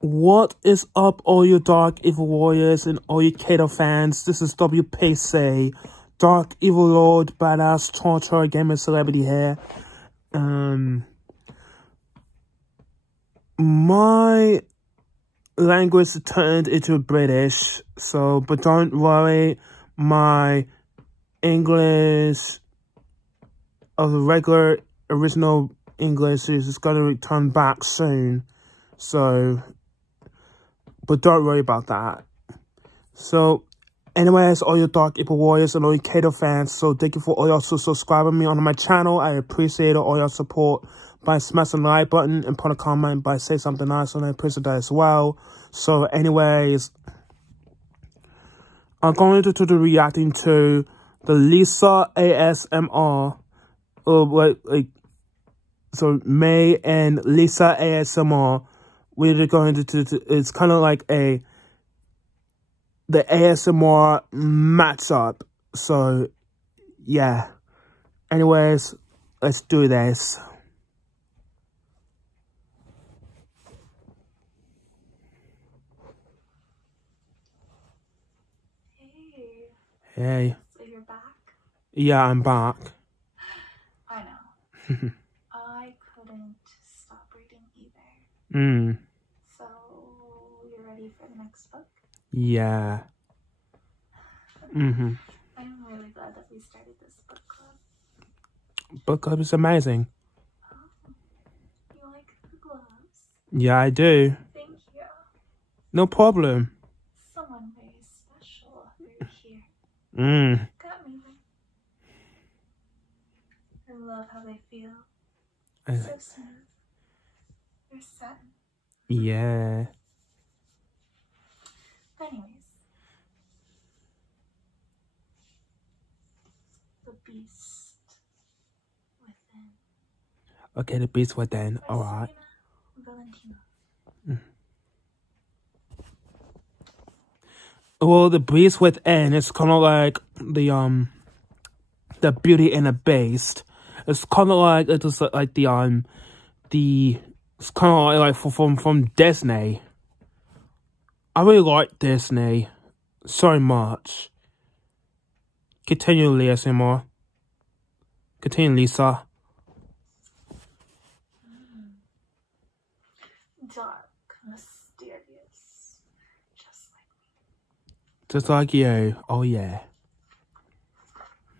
What is up, all you Dark Evil Warriors and all you Kato fans? This is W.P.C Dark Evil Lord, Badass Torture Gamer Celebrity here. My language turned into British, but don't worry, my English of the regular original English is gonna return back soon, but don't worry about that. So, anyways, all your Dark Evil Warriors and all your Kato fans, thank you for all y'all subscribing me on my channel. I appreciate all your support by smashing the like button and put a comment by say something nice, and I appreciate that as well. So, anyways, I'm going to be reacting to the Lisa ASMR. So May and Lisa ASMR. We're going to it's kind of like the ASMR matchup. So yeah. Anyways, let's do this. Hey. So you're back? Yeah, I'm back. I know. I couldn't stop reading either. So, you ready for the next book? Yeah. I'm really glad that we started this book club. Book club is amazing. Oh, you like the gloves? Yeah, I do. Thank you. No problem. Someone very special over here. Got me them. I love how they feel. So smooth. They're satin. Yeah. Anyways. The Beast Within. Okay, the Beast Within. Alright. Valentina. Well, the Beast Within is kind of like the Beauty and the Beast. It's kind of like it's just like it's kind of like from Disney. I really like Disney so much. Continue, Lisa. Continue, Lisa. Dark, mysterious, just like me. Just like you. Oh yeah.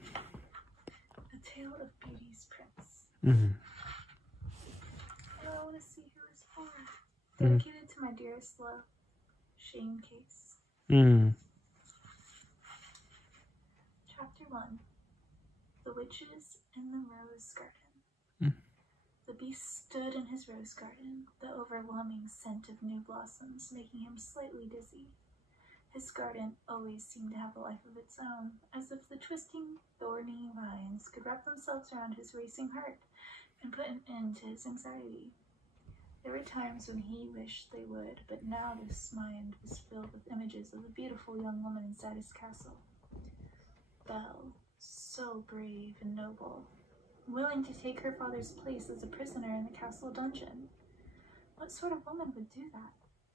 A Tale of Beauty's Prince. I want to see who it's for. Dedicated to my dearest love, Shane Case. Chapter 1. The Witches in the Rose Garden. The Beast stood in his rose garden, the overwhelming scent of new blossoms making him slightly dizzy. His garden always seemed to have a life of its own, as if the twisting, thorny vines could wrap themselves around his racing heart and put an end to his anxiety. There were times when he wished they would, but now this mind was filled with images of the beautiful young woman inside his castle. Belle, so brave and noble, willing to take her father's place as a prisoner in the castle dungeon. What sort of woman would do that?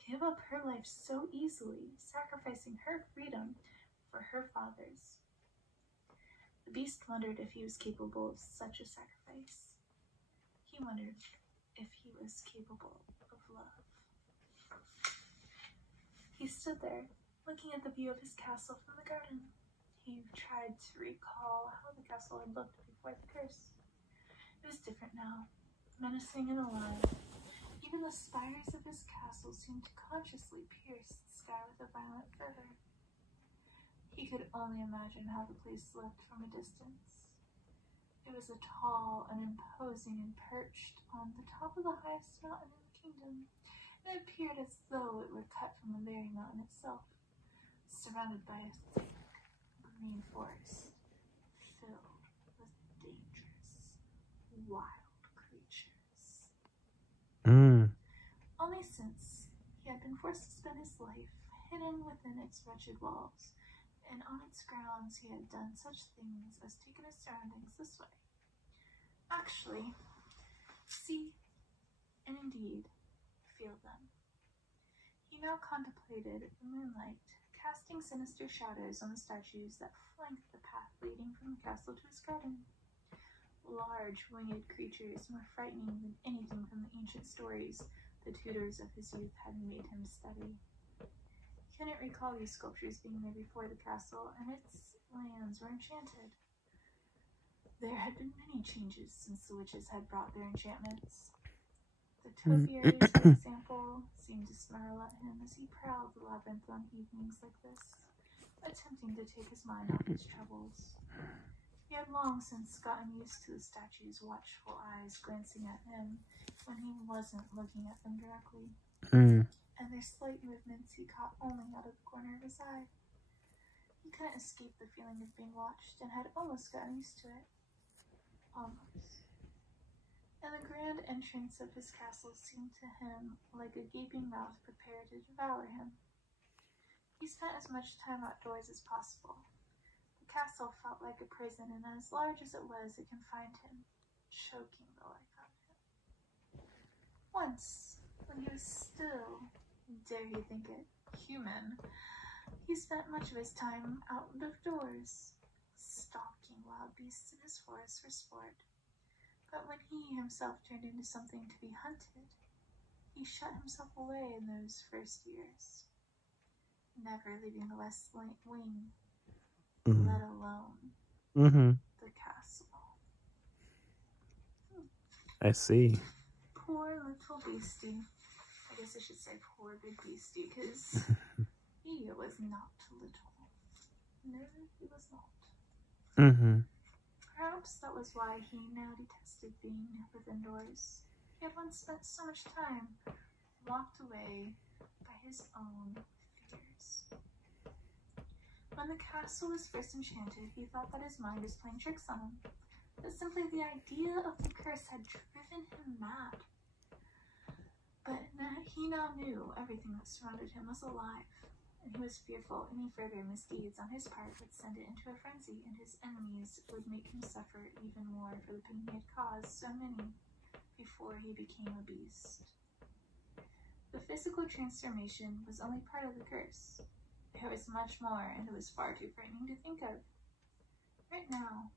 Give up her life so easily, sacrificing her freedom for her father's. The Beast wondered if he was capable of such a sacrifice. He wondered if he was capable of love. He stood there, looking at the view of his castle from the garden. He tried to recall how the castle had looked before the curse. It was different now, menacing and alive. Even the spires of his castle seemed to consciously pierce the sky with a violent fervor. He could only imagine how the place looked from a distance. It was a tall and imposing and perched on the top of the highest mountain in the kingdom. It appeared as though it were cut from the very mountain itself, surrounded by a thick green forest filled with dangerous, wild creatures. Only since he had been forced to spend his life hidden within its wretched walls, and on its grounds he had done such things as taken his surroundings this way. Actually, see, and indeed, feel them. now contemplated the moonlight, casting sinister shadows on the statues that flanked the path leading from the castle to his garden. Large, winged creatures more frightening than anything from the ancient stories the tutors of his youth had made him study. He couldn't recall these sculptures being there before the castle, and its lands were enchanted. There had been many changes since the witches had brought their enchantments. The topiaries, for example, seemed to snarl at him as he prowled the labyrinth on evenings like this, attempting to take his mind off his troubles. He had long since gotten used to the statue's watchful eyes glancing at him when he wasn't looking at them directly, and their slight movements he caught only out of the corner of his eye. He couldn't escape the feeling of being watched and had almost gotten used to it. Almost. And the grand entrance of his castle seemed to him like a gaping mouth prepared to devour him. He spent as much time outdoors as possible. The castle felt like a prison, and as large as it was, it confined him, choking the life out of him. Once, when he was still, dare you think it, human, he spent much of his time out of doors, stalking wild beasts in his forest for sport. But when he himself turned into something to be hunted, he shut himself away in those first years, never leaving the west wing, let alone the castle. I see. Poor little beastie. I guess I should say poor big beastie, because he was not little. No, he was not. Perhaps that was why he now detested being within doors. He had once spent so much time locked away by his own fears. When the castle was first enchanted, he thought that his mind was playing tricks on him, that simply the idea of the curse had driven him mad. But he now knew everything that surrounded him was alive, and he was fearful any further misdeeds on his part would send it into a frenzy, and his enemies would make him suffer even more for the pain he had caused so many before he became a beast. The physical transformation was only part of the curse. There was much more, and it was far too frightening to think of. Right now,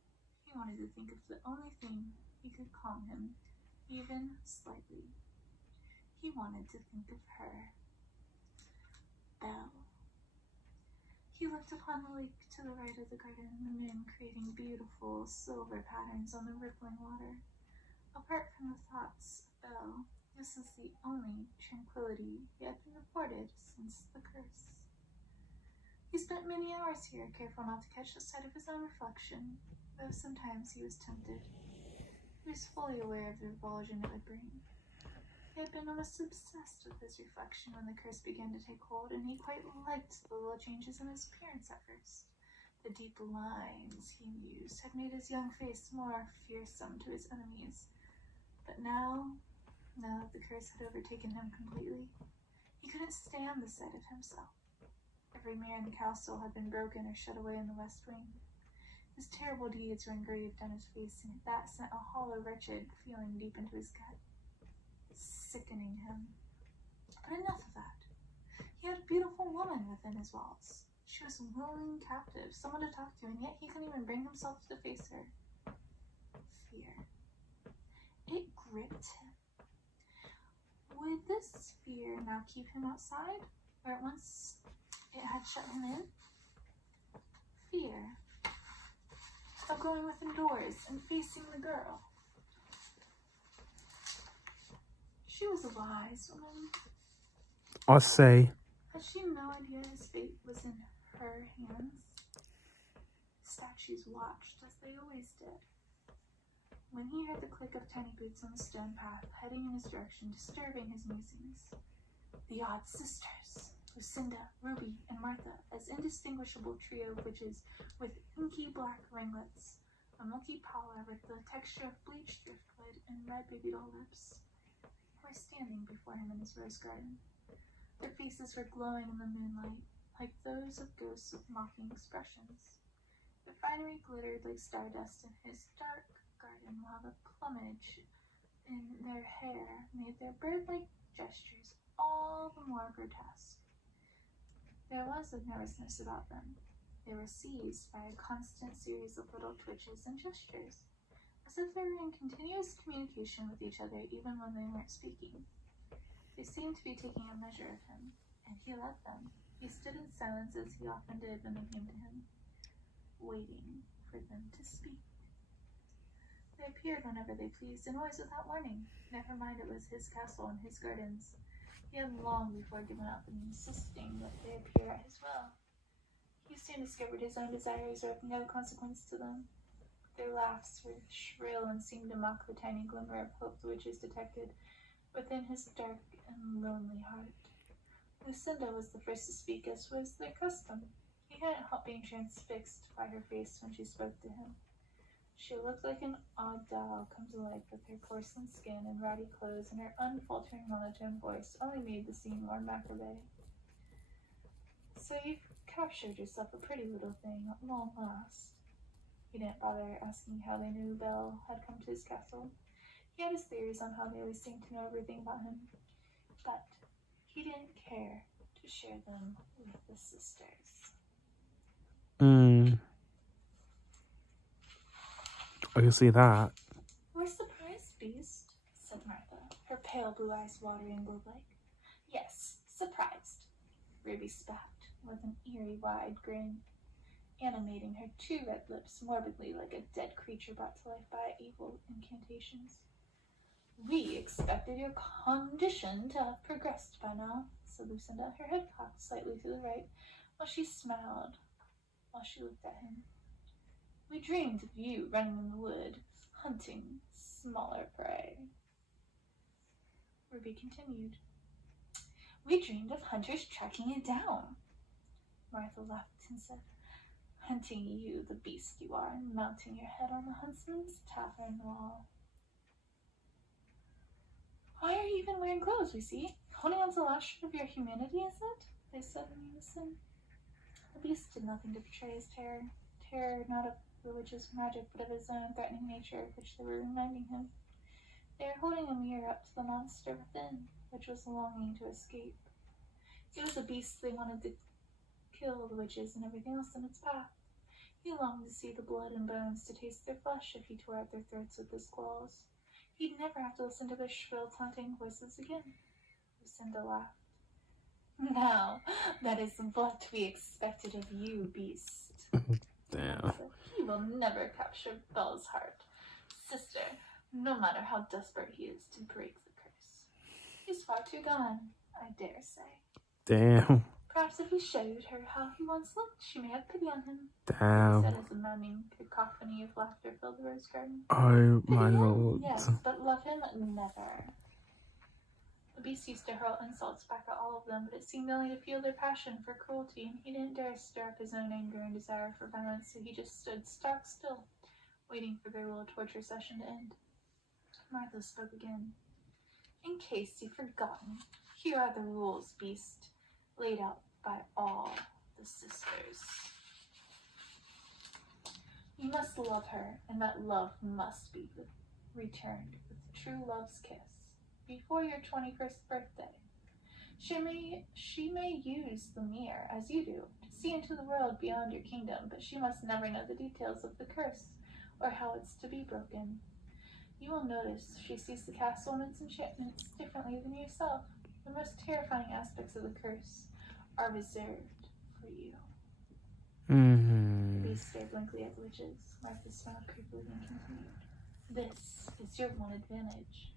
he wanted to think of the only thing he could calm him, even slightly. He wanted to think of her. Belle. He looked upon the lake to the right of the garden, the moon creating beautiful silver patterns on the rippling water. Apart from the thoughts of Belle, this was the only tranquility he had been afforded since the curse. He spent many hours here, careful not to catch the sight of his own reflection, though sometimes he was tempted. He was fully aware of the revulsion it would bring. He had been almost obsessed with his reflection when the curse began to take hold, and he quite liked the little changes in his appearance at first. The deep lines, he mused, had made his young face more fearsome to his enemies. But now that the curse had overtaken him completely, he couldn't stand the sight of himself. Every mirror in the castle had been broken or shut away in the west wing. His terrible deeds were engraved on his face, and that sent a hollow, wretched feeling deep into his gut, sickening him. But enough of that. He had a beautiful woman within his walls. She was a willing captive, someone to talk to, and yet he couldn't even bring himself to face her. Fear. It gripped him. Would this fear now keep him outside, where once it had shut him in? Fear of going within doors and facing the girl. She was a wise woman. I'll say. Had she no idea his fate was in her hands? Statues watched, as they always did. When he heard the click of tiny boots on the stone path, heading in his direction, disturbing his musings, the odd sisters, Lucinda, Ruby, and Martha, as indistinguishable trio of witches with inky black ringlets, a milky pallor with the texture of bleached driftwood, and red baby doll lips, were standing before him in his rose garden. Their faces were glowing in the moonlight, like those of ghosts with mocking expressions. The finery glittered like stardust in his dark garden, while the plumage in their hair made their bird-like gestures all all the more grotesque. There was a nervousness about them. They were seized by a constant series of little twitches and gestures, as if they were in continuous communication with each other even when they weren't speaking. They seemed to be taking a measure of him, and he let them. He stood in silence as he often did when they came to him, waiting for them to speak. They appeared whenever they pleased, and always without warning. Never mind, it was his castle and his gardens. He had long before given up and insisting that they appear at his will. He soon discovered his own desires were of no consequence to them. Their laughs were shrill and seemed to mock the tiny glimmer of hope the witches detected within his dark and lonely heart. Lucinda was the first to speak, as was their custom. He hadn't helped being transfixed by her face when she spoke to him. She looked like an odd doll come to life with her porcelain skin and ratty clothes, and her unfaltering monotone voice only made the scene more macabre. So you've captured yourself a pretty little thing at long last. He didn't bother asking how they knew Belle had come to his castle. He had his theories on how they always seemed to know everything about him, but he didn't care to share them with the sisters. I can see that. We're surprised, Beast, said Martha, her pale blue eyes watering gold-like. Yes, surprised, Ruby spat, with an eerie, wide grin, animating her two red lips morbidly like a dead creature brought to life by evil incantations. We expected your condition to have progressed by now, said Lucinda, her head cocked slightly to the right, while she smiled while she looked at him. We dreamed of you running in the wood, hunting smaller prey. Ruby continued. We dreamed of hunters tracking you down. Martha laughed and said, hunting you, the beast you are, and mounting your head on the huntsman's tavern wall. Why are you even wearing clothes, we see? Holding on to the last shred of your humanity, is it? They said in unison. The beast did nothing to betray his terror. Terror not of the witch's magic, but of his own threatening nature, of which they were reminding him. They were holding a mirror up to the monster within, which was longing to escape. It was a beast they wanted to kill the witches and everything else in its path. He longed to see the blood and bones, to taste their flesh if he tore at their throats with his claws. He'd never have to listen to their shrill, taunting voices again. Lucinda laughed. Now, that is what we expected of you, beast. Damn. He will never capture Belle's heart. Sister, no matter how desperate he is to break the curse. He's far too gone, I dare say. Damn. Perhaps if he showed her how he once looked, she may have pity on him. Damn. He said as a moaning cacophony of laughter filled the rose garden. Oh my Pity him? lord. Yes, but love him? Never. The beast used to hurl insults back at all of them, but it seemed only to fuel their passion for cruelty, and he didn't dare stir up his own anger and desire for violence, so he just stood stock still, waiting for their little torture session to end. Martha spoke again. In case you've forgotten, here are the rules, beast, laid out by all the sisters. You must love her, and that love must be returned with true love's kiss before your 21st birthday. She may use the mirror, as you do, to see into the world beyond your kingdom, but she must never know the details of the curse, or how it's to be broken. You will notice she sees the castle and its enchantments differently than yourself. The most terrifying aspects of the curse are reserved for you. The beast stared blankly at the witches. Martha smiled creepily and continued. This is your one advantage.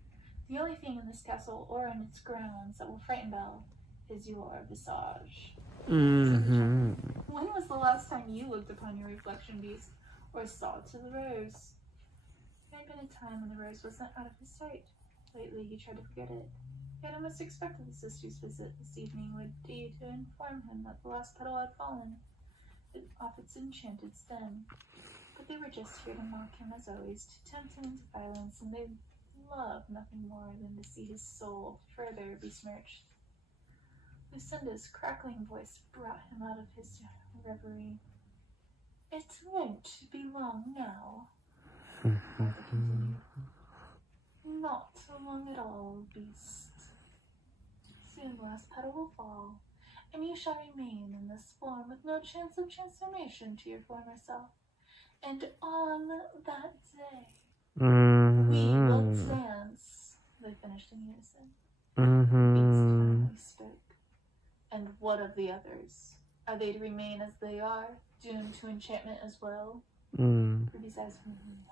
The only thing in this castle or in its grounds that will frighten Belle is your visage. When was the last time you looked upon your reflection, beast, or saw to the rose? There had been a time when the rose wasn't out of his sight. Lately he tried to forget it. He had almost expected the sister's visit this evening would be to inform him that the last petal had fallen off its enchanted stem. But they were just here to mock him as always, to tempt him into violence, and they loved nothing more than to see his soul further besmirched. Lucinda's crackling voice brought him out of his reverie. It won't be long now, Martha continued. Not long at all, beast. Soon soon the last petal will fall, and you shall remain in this form with no chance of transformation to your former self. And on that day, we will dance. They finished in unison. Beast finally spoke. And what of the others? Are they to remain as they are, doomed to enchantment as well? Ruby's eyes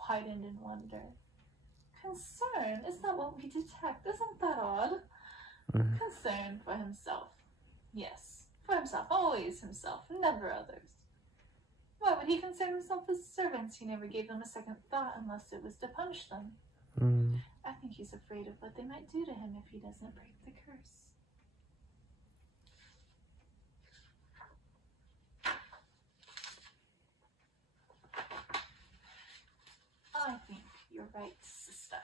widened in wonder. Concern? Is that what we detect? Isn't that odd? Concern for himself. Yes, for himself. Always himself, never others. Why would he concern himself with servants? He never gave them a second thought unless it was to punish them. I think he's afraid of what they might do to him if he doesn't break the curse. I think you're right, sister.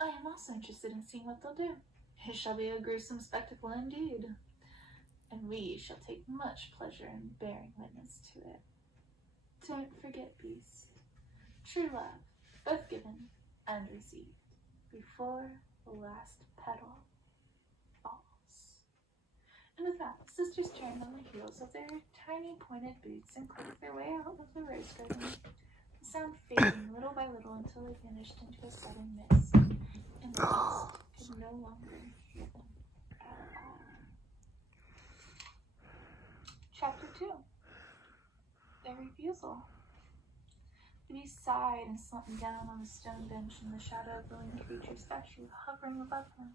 I am also interested in seeing what they'll do. It shall be a gruesome spectacle indeed, and we shall take much pleasure in bearing witness to it. Don't forget, Beast, true love, both given and received, before the last petal falls. And with that, the sisters turned on the heels of their tiny pointed boots and clicked their way out of the rose garden, the sound fading little by little until they vanished into a sudden mist, and the Beast could no longer hear them at all. Chapter 2. Their refusal. The Beast sighed and slumped down on the stone bench in the shadow of the winged creature statue hovering above him.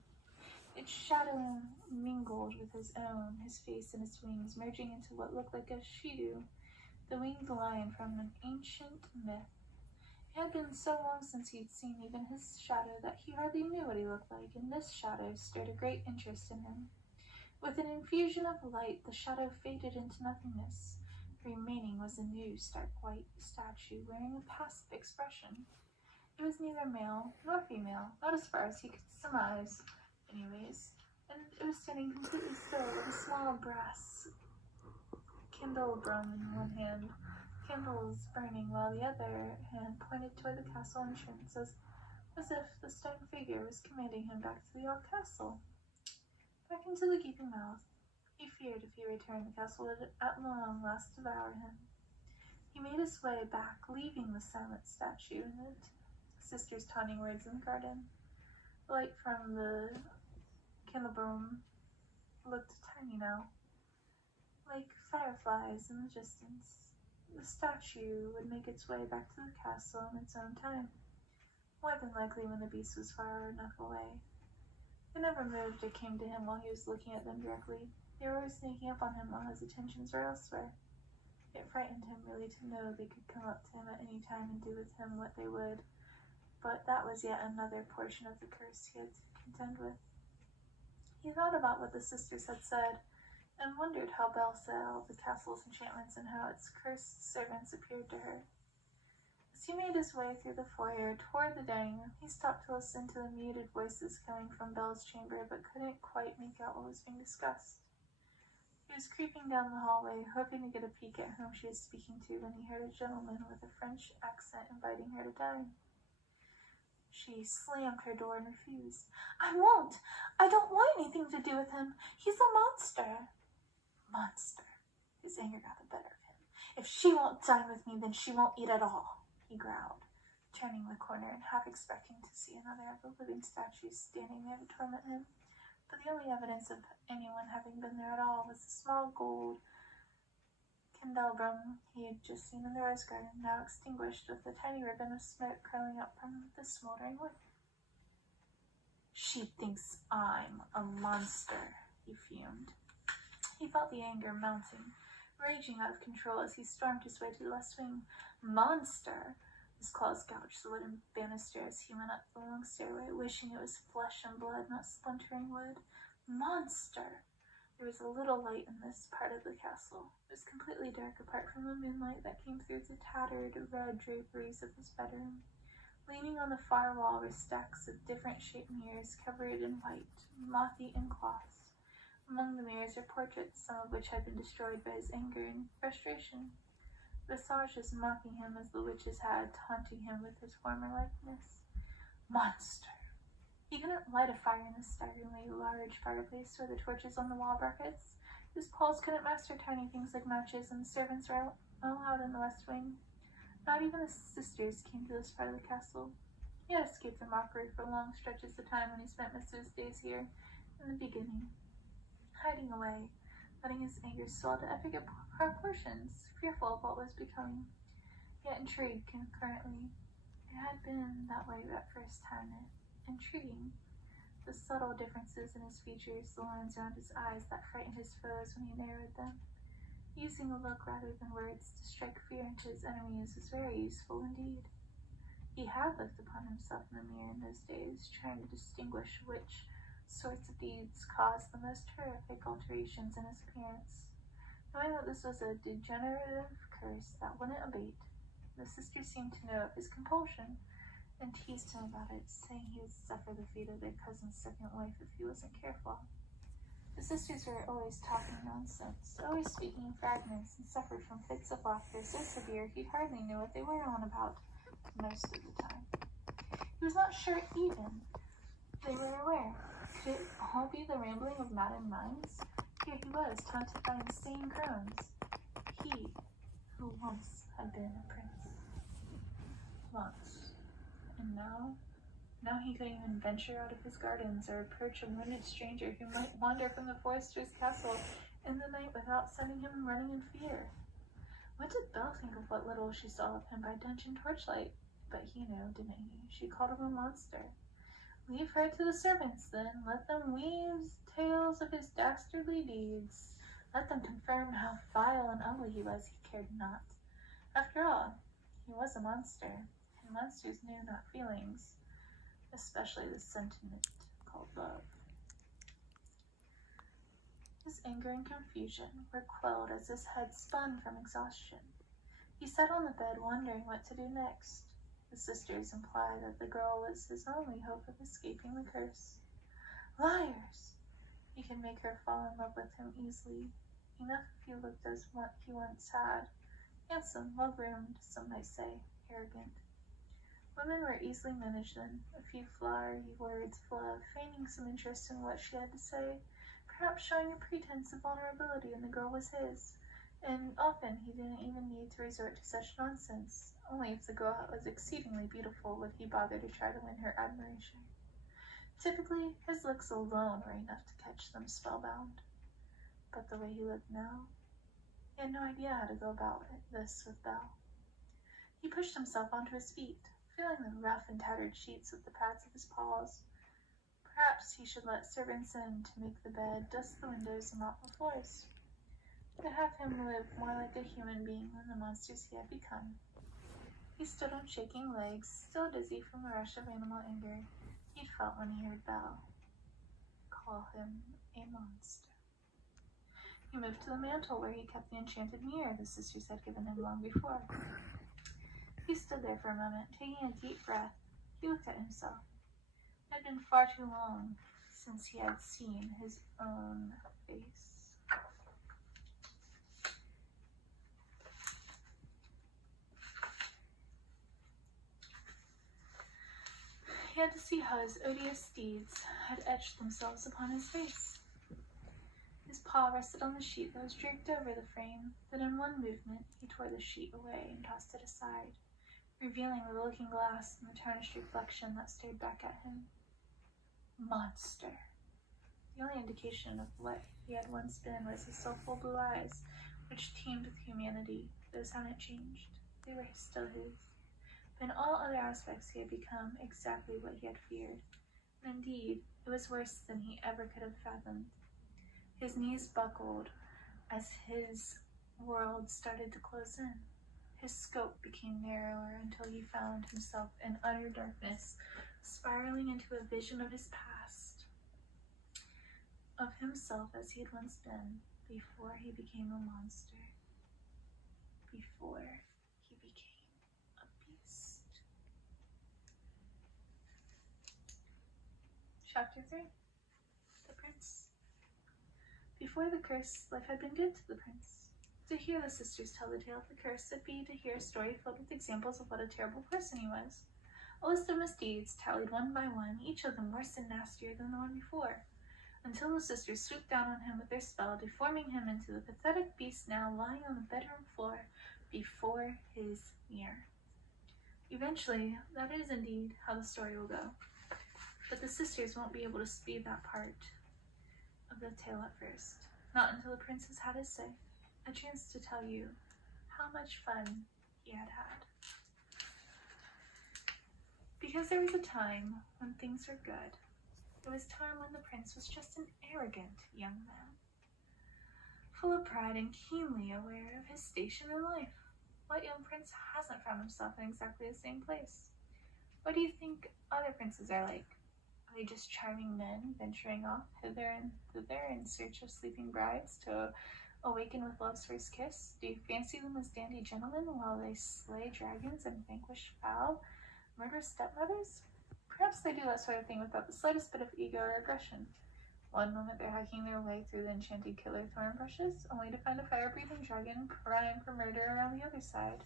Its shadow mingled with his own, his face and his wings merging into what looked like a Shidu, the winged lion from an ancient myth. It had been so long since he had seen even his shadow that he hardly knew what he looked like, and this shadow stirred a great interest in him. With an infusion of light, the shadow faded into nothingness. Remaining was a new, stark white statue wearing a passive expression. It was neither male nor female, not as far as he could surmise, anyways, and it was standing completely still with a small brass candelabrum in one hand, candles burning, while the other hand pointed toward the castle entrance, as if the stone figure was commanding him back to the old castle, back into the gaping mouth. He feared if he returned, the castle would at long last devour him. He made his way back, leaving the silent statue and the sisters taunting words in the garden. The light from the candelabrum looked tiny now, like fireflies in the distance. The statue would make its way back to the castle in its own time, more than likely when the Beast was far enough away. They never moved or came to him while he was looking at them directly. They were always sneaking up on him while his attentions were elsewhere. It frightened him really to know they could come up to him at any time and do with him what they would, but that was yet another portion of the curse he had to contend with. He thought about what the sisters had said, and wondered how Belle sailed the castle's enchantments and how its cursed servants appeared to her. As he made his way through the foyer toward the dining room, he stopped to listen to the muted voices coming from Belle's chamber, but couldn't quite make out what was being discussed. He was creeping down the hallway, hoping to get a peek at whom she was speaking to, when he heard a gentleman with a French accent inviting her to dine. She slammed her door and refused. I won't! I don't want anything to do with him. He's a monster. Monster. His anger got the better of him. If she won't dine with me, then she won't eat at all, he growled, turning the corner and half expecting to see another of the living statues standing there to torment him. But the only evidence of anyone having been there at all was the small gold candelabrum he had just seen in the rose garden, now extinguished with a tiny ribbon of smoke curling up from the smoldering wood. She thinks I'm a monster, he fumed. He felt the anger mounting, raging out of control as he stormed his way to the west wing. Monster! His claws gouged the wooden banister as he went up the long stairway, wishing it was flesh and blood, not splintering wood. Monster! There was a little light in this part of the castle. It was completely dark apart from the moonlight that came through the tattered red draperies of his bedroom. Leaning on the far wall were stacks of different-shaped mirrors covered in white, moth-eaten cloths. Among the mirrors were portraits, some of which had been destroyed by his anger and frustration. Visages mocking him as the witches had, taunting him with his former likeness. Monster! He couldn't light a fire in the staggeringly large fireplace where the torches on the wall brackets. His paws couldn't master tiny things like matches, and the servants were allowed in the west wing. Not even the sisters came to this part of the castle. He had escaped the mockery for long stretches of time when he spent most of his days here in the beginning, hiding away, letting his anger swell to epic proportions, fearful of what was becoming, yet intrigued concurrently. It had been that way at first time, intriguing. The subtle differences in his features, the lines around his eyes that frightened his foes when he narrowed them, using a look rather than words to strike fear into his enemies, was very useful indeed. He had looked upon himself in the mirror in those days, trying to distinguish which sorts of deeds caused the most horrific alterations in his appearance. Knowing that this was a degenerative curse that wouldn't abate, the sisters seemed to know of his compulsion, and teased him about it, saying he would suffer the fate of their cousin's second wife if he wasn't careful. The sisters were always talking nonsense, always speaking in fragments, and suffered from fits of laughter so severe he hardly knew what they were on about most of the time. He was not sure even they were aware. Could it all be the rambling of maddened minds? Here he was, taunted by insane groans. He, who once had been a prince. Once. And now he couldn't even venture out of his gardens or approach a wounded stranger who might wander from the forester's castle in the night without sending him running in fear. What did Belle think of what little she saw of him by dungeon torchlight? But he knew, didn't he? She called him a monster. Leave her to the servants, then. Let them weave tales of his dastardly deeds. Let them confirm how vile and ugly he was. He cared not. After all, he was a monster, and monsters knew not feelings, especially the sentiment called love. His anger and confusion were quelled as his head spun from exhaustion. He sat on the bed wondering what to do next. The sisters implied that the girl was his only hope of escaping the curse. Liars! He could make her fall in love with him easily, enough if he looked as what he once had. Handsome, well-groomed, some might say, arrogant. Women were easily managed then, a few flowery words of love, feigning some interest in what she had to say, perhaps showing a pretense of vulnerability, and the girl was his. And often he didn't even need to resort to such nonsense. Only if the girl was exceedingly beautiful would he bother to try to win her admiration. Typically, his looks alone were enough to catch them spellbound. But the way he looked now, he had no idea how to go about this with Belle. He pushed himself onto his feet, feeling the rough and tattered sheets with the pads of his paws. Perhaps he should let servants in to make the bed, dust the windows, and mop the floors. To have him live more like a human being than the monsters he had become. He stood on shaking legs, still dizzy from the rush of animal anger he'd felt when he heard Belle call him a monster. He moved to the mantel where he kept the enchanted mirror the sisters had given him long before. He stood there for a moment, taking a deep breath. He looked at himself. It had been far too long since he had seen his own face. He had to see how his odious deeds had etched themselves upon his face. His paw rested on the sheet that was draped over the frame, then in one movement he tore the sheet away and tossed it aside, revealing the looking glass and the tarnished reflection that stared back at him. Monster. The only indication of what he had once been was his soulful blue eyes, which teemed with humanity. Those hadn't changed. They were still his. But in all other aspects he had become exactly what he had feared. And indeed, it was worse than he ever could have fathomed. His knees buckled as his world started to close in. His scope became narrower until he found himself in utter darkness, spiraling into a vision of his past, of himself as he had once been, before he became a monster, before he became a beast. Chapter 3. The Prince. Before the curse, life had been good to the prince. To hear the sisters tell the tale of the curse would be to hear a story filled with examples of what a terrible person he was. A list of misdeeds tallied one by one, each of them worse and nastier than the one before, until the sisters swooped down on him with their spell, deforming him into the pathetic beast now lying on the bedroom floor before his mirror. Eventually, that is indeed how the story will go, but the sisters won't be able to speed that part of the tale at first, not until the prince has had his say, a chance to tell you how much fun he had had. Because there was a time when things were good. It was time when the prince was just an arrogant young man, full of pride and keenly aware of his station in life. What young prince hasn't found himself in exactly the same place? What do you think other princes are like? Are they just charming men venturing off hither and thither in search of sleeping brides to awaken with love's first kiss? Do you fancy them as dandy gentlemen while they slay dragons and vanquish foul, murderous stepmothers? Perhaps they do that sort of thing without the slightest bit of ego or aggression. One moment they're hiking their way through the enchanted killer thorn brushes, only to find a fire-breathing dragon primed for murder around the other side.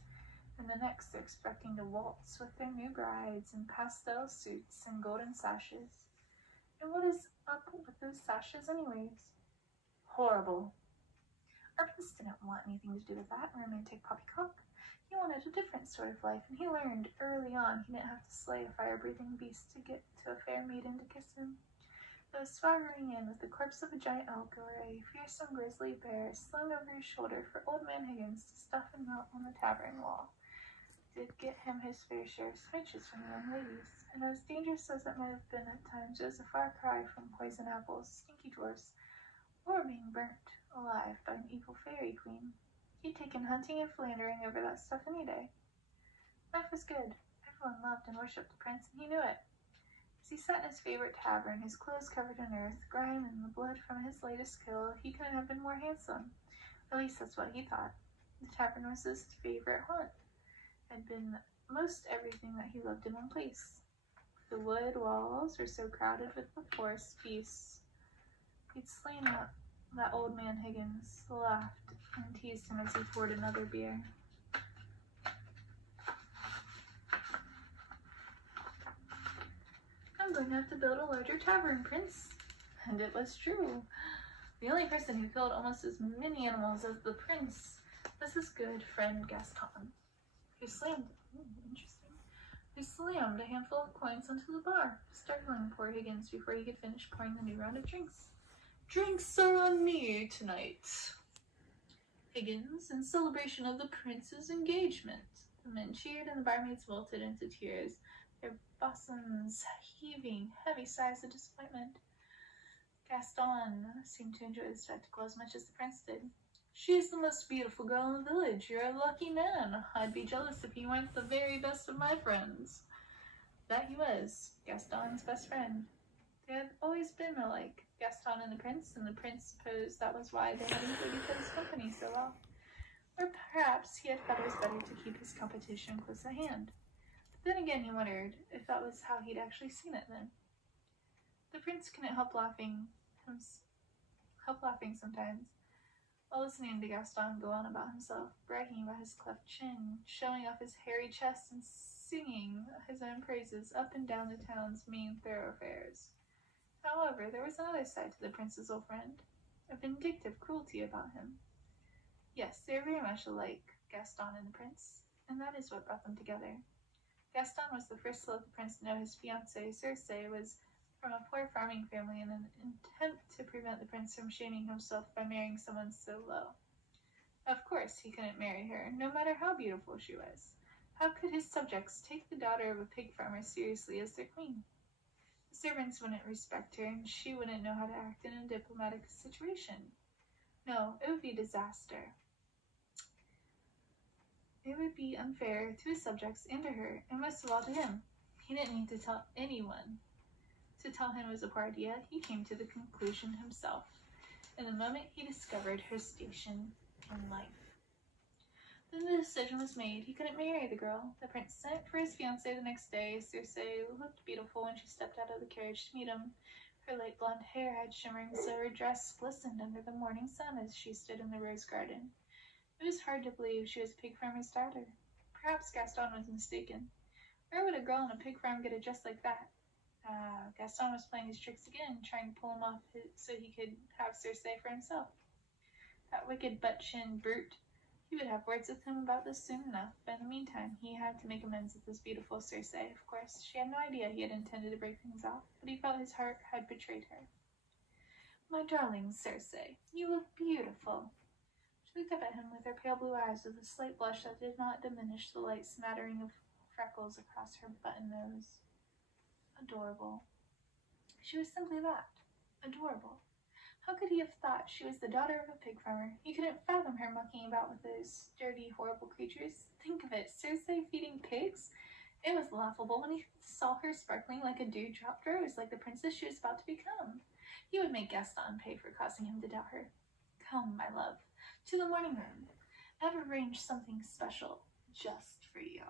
And the next they're expecting to waltz with their new brides in pastel suits and golden sashes. And what is up with those sashes anyways? Horrible. Our prince didn't want anything to do with that romantic poppycock. He wanted a different sort of life, and he learned early on he didn't have to slay a fire-breathing beast to get to a fair maiden to kiss him. Though swaggering in with the corpse of a giant elk or a fearsome grizzly bear slung over his shoulder for old man Higgins to stuff him out on the tavern wall, did get him his fair share of smooches from the young ladies, and as dangerous as it might have been at times, it was a far cry from poison apples, stinky dwarfs, or being burnt alive by an evil fairy queen. He'd taken hunting and philandering over that stuff any day. Life was good. Everyone loved and worshipped the prince, and he knew it. As he sat in his favorite tavern, his clothes covered in earth, grime, and the blood from his latest kill, he couldn't have been more handsome. At least that's what he thought. The tavern was his favorite haunt. Had been most everything that he loved in one place. The wood walls were so crowded with the forest beasts. He'd slain that old man Higgins, laughed, and teased him as he poured another beer. I'm going to have to build a larger tavern, Prince. And it was true. The only person who killed almost as many animals as the prince was his good friend Gaston, who slammed a handful of coins onto the bar, startling poor Higgins before he could finish pouring the new round of drinks. Drinks are on me tonight, Higgins, in celebration of the prince's engagement. The men cheered and the barmaids wilted into tears, their bosoms heaving heavy sighs of disappointment. Gaston seemed to enjoy the spectacle as much as the prince did. She is the most beautiful girl in the village. You're a lucky man. I'd be jealous if you weren't the very best of my friends. That he was, Gaston's best friend. They had always been alike, Gaston and the prince supposed that was why they had included his company so well. Or perhaps he had felt it was better to keep his competition close at hand. But then again he wondered if that was how he'd actually seen it then. The prince couldn't help laughing sometimes, while listening to Gaston go on about himself, bragging about his cleft chin, showing off his hairy chest, and singing his own praises up and down the town's main thoroughfares. However, there was another side to the prince's old friend, a vindictive cruelty about him. Yes, they were very much alike, Gaston and the prince, and that is what brought them together. Gaston was the first to let the prince know his fiancée, Circe, was from a poor farming family in an attempt to prevent the prince from shaming himself by marrying someone so low. Of course, he couldn't marry her, no matter how beautiful she was. How could his subjects take the daughter of a pig farmer seriously as their queen? The servants wouldn't respect her, and she wouldn't know how to act in a diplomatic situation. No, it would be disaster. It would be unfair to his subjects and to her, and most of all to him. He didn't need to tell anyone. To tell him it was a poor idea, he came to the conclusion himself, in the moment he discovered her station in life. Then the decision was made. He couldn't marry the girl. The prince sent for his fiancée the next day. Circe looked beautiful when she stepped out of the carriage to meet him. Her light blonde hair had shimmering silver dress glistened under the morning sun as she stood in the rose garden. It was hard to believe she was a pig farmer's daughter. Perhaps Gaston was mistaken. Where would a girl on a pig farm get a dress like that? Gaston was playing his tricks again, trying to pull him off so he could have Circe for himself. That wicked butt-chin brute. He would have words with him about this soon enough, but in the meantime he had to make amends with his beautiful Circe. Of course, she had no idea he had intended to break things off, but he felt his heart had betrayed her. My darling Circe, you look beautiful. She looked up at him with her pale blue eyes with a slight blush that did not diminish the light smattering of freckles across her button nose. Adorable. She was simply that. Adorable. How could he have thought she was the daughter of a pig farmer? He couldn't fathom her mucking about with those dirty, horrible creatures. Think of it, Circe feeding pigs? It was laughable when he saw her sparkling like a dewdrop rose, like the princess she was about to become. He would make Gaston pay for causing him to doubt her. Come, my love, to the morning room. I've arranged something special just for you.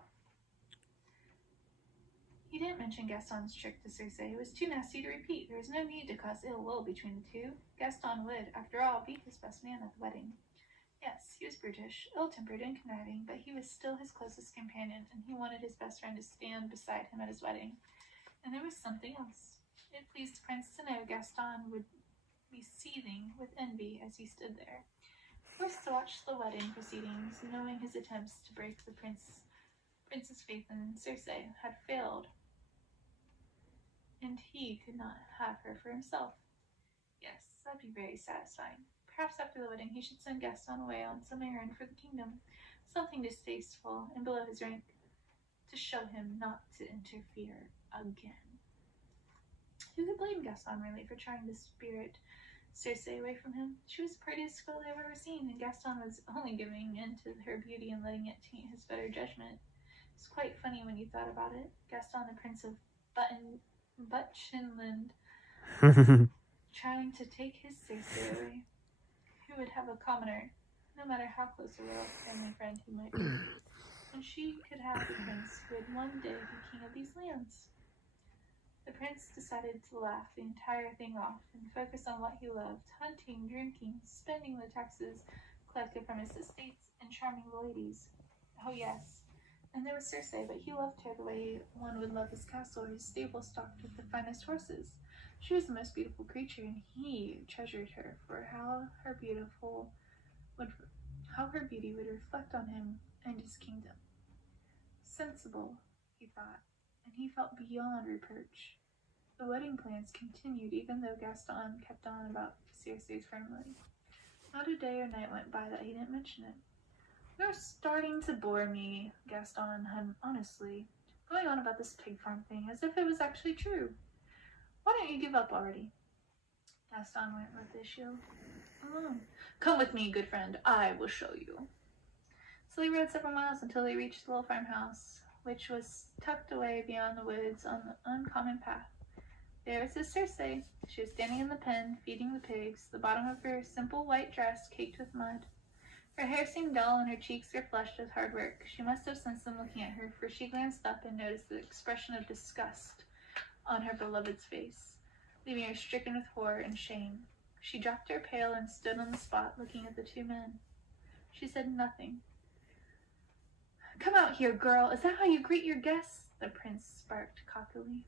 He didn't mention Gaston's trick to Circe. It was too nasty to repeat. There was no need to cause ill will between the two. Gaston would, after all, be his best man at the wedding. Yes, he was brutish, ill-tempered, and conniving, but he was still his closest companion, and he wanted his best friend to stand beside him at his wedding. And there was something else. It pleased the prince to know Gaston would be seething with envy as he stood there, forced to watch the wedding proceedings, knowing his attempts to break the prince's faith in Circe had failed, and he could not have her for himself. Yes, that'd be very satisfying. Perhaps after the wedding he should send Gaston away on some errand for the kingdom, something distasteful and below his rank, to show him not to interfere again. Who could blame Gaston, really, for trying to spirit Circe away from him? She was the prettiest girl I've ever seen, and Gaston was only giving in to her beauty and letting it taint his better judgment. It's quite funny when you thought about it. Gaston, the Prince of Butt-Chinland, trying to take his Circe away. Who would have a commoner, no matter how close a royal family friend he might be, and she could have the prince who would one day be king of these lands? The prince decided to laugh the entire thing off and focus on what he loved: hunting, drinking, spending the taxes collected from his estates, and charming the ladies. Oh yes, and there was Circe, but he loved her the way one would love his castle or his stable stocked with the finest horses. She was the most beautiful creature, and he treasured her for how her beauty would reflect on him and his kingdom. Sensible, he thought, and he felt beyond reproach. The wedding plans continued, even though Gaston kept on about Circe's family. Not a day or night went by that he didn't mention it. You're starting to bore me, Gaston, honestly, going on about this pig farm thing as if it was actually true. Why don't you give up already? Gaston went with the issue alone. Come with me, good friend. I will show you. So they rode several miles until they reached the little farmhouse, which was tucked away beyond the woods on the uncommon path. There was his Circe. She was standing in the pen, feeding the pigs, the bottom of her simple white dress caked with mud. Her hair seemed dull and her cheeks were flushed with hard work. She must have sensed them looking at her, for she glanced up and noticed the expression of disgust on her beloved's face, leaving her stricken with horror and shame. She dropped her pail and stood on the spot, looking at the two men. She said nothing. Come out here, girl. Is that how you greet your guests? The prince sparked cockily,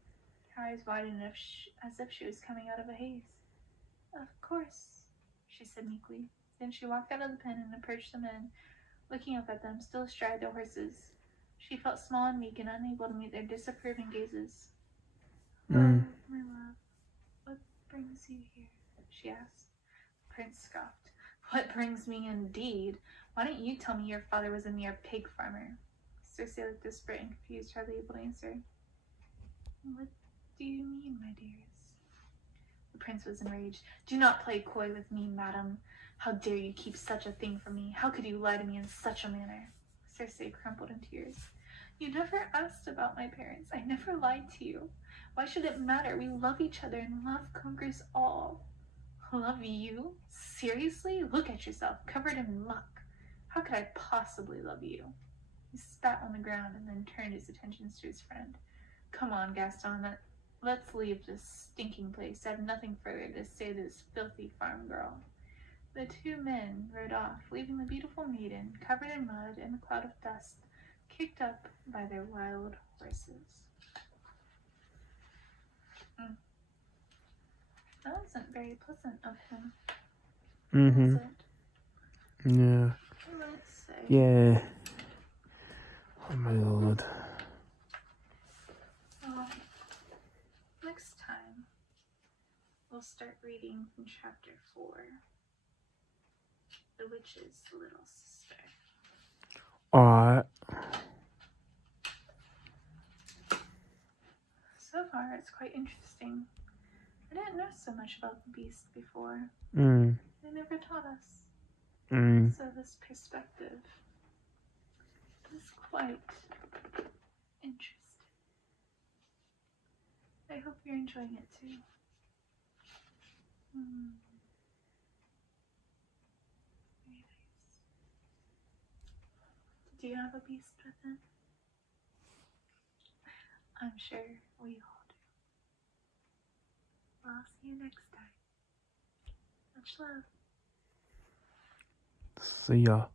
her eyes wide enough as if she was coming out of a haze. Of course, she said meekly. Then she walked out of the pen and approached the men, looking up at them, still astride their horses. She felt small and weak and unable to meet their disapproving gazes. Oh, my love, what brings you here? She asked. The prince scoffed. What brings me, indeed? Why don't you tell me your father was a mere pig farmer? Circe looked desperate and confused, hardly able to answer. What do you mean, my dearest? The prince was enraged. Do not play coy with me, madam. How dare you keep such a thing from me? How could you lie to me in such a manner? Circe crumpled in tears. You never asked about my parents. I never lied to you. Why should it matter? We love each other, and love conquers all. Love you? Seriously? Look at yourself, covered in muck. How could I possibly love you? He spat on the ground and then turned his attentions to his friend. Come on, Gaston, let's leave this stinking place. I have nothing further to say to this filthy farm girl. The two men rode off, leaving the beautiful maiden covered in mud and a cloud of dust, kicked up by their wild horses. That wasn't very pleasant of him. Mm-hmm. Was it? Yeah. Let's say. Yeah. Oh my lord. Well, next time we'll start reading from chapter 4, The Witch's Little Sister. Alright. So far, it's quite interesting. I didn't know so much about the beast before. They never taught us. So this perspective is quite interesting. I hope you're enjoying it too. Very nice. Did you have a beast within? I'm sure we all do. Well, I'll see you next time. Much love. See ya.